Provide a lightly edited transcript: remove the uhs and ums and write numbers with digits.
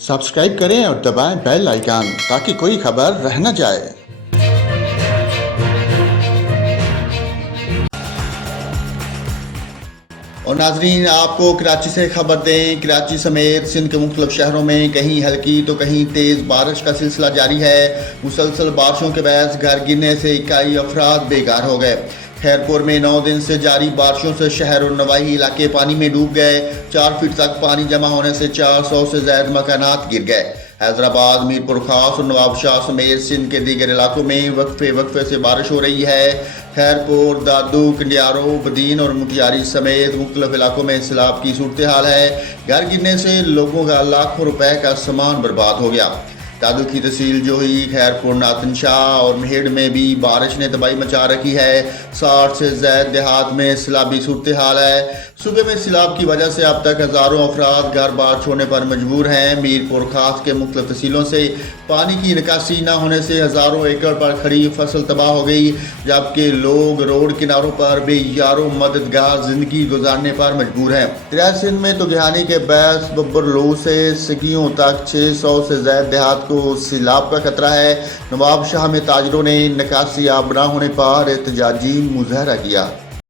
Subscribe करें और दबाएं बेल आइकन ताकि कोई खबर रह न जाए। और नाजरीन, आपको कराची से खबर दें, कराची समेत सिंध के मुख्तलिफ शहरों में कहीं हल्की तो कहीं तेज़ बारिश का सिलसिला जारी है। मुसलसल बारिशों के बायस घर गिरने से 21 अफराद बेघर हो गए। खैरपुर में 9 दिन से जारी बारिशों से शहर और नवाही इलाके पानी में डूब गए। 4 फीट तक पानी जमा होने से 400 से ज़ायद मकानात गिर गए। हैदराबाद, मीरपुर खास और नवाबशाह समेत सिंध के दीगर इलाकों में वक्फे से बारिश हो रही है। खैरपुर, दादू, कंडियारो, बदीन और मुतियारी समेत मुख्तलिफ इलाकों में सैलाब की सूरत हाल है। घर गिरने से लोगों का लाखों रुपए का सामान बर्बाद हो गया। दादू की तहसील जोही, खैरपुर, नातन शाह और मेहड़ में भी बारिश ने तबाही मचा रखी है। 60 से ज़ायद देहात में सैलाबी सूरत हाल है। सूबे में सैलाब की वजह से अब तक हज़ारों अफराद घर बार छोड़ने पर मजबूर हैं। मीरपुर खास के मुख्तलिफ तहसीलों से पानी की निकासी न होने से हज़ारों एकड़ पर खड़ी फसल तबाह हो गई, जबकि लोग रोड किनारों पर बेयारों मददगार जिंदगी गुजारने पर मजबूर हैं। दरिया सिंध में तो गेहानी के बैस बब्बरलू से सिकियों तक 600 से ज़ायद देहात को सैलाब का खतरा है। नवाबशाह में ताजरों ने निकासी आब न होने पर एहतजाजी मुजाहरा किया।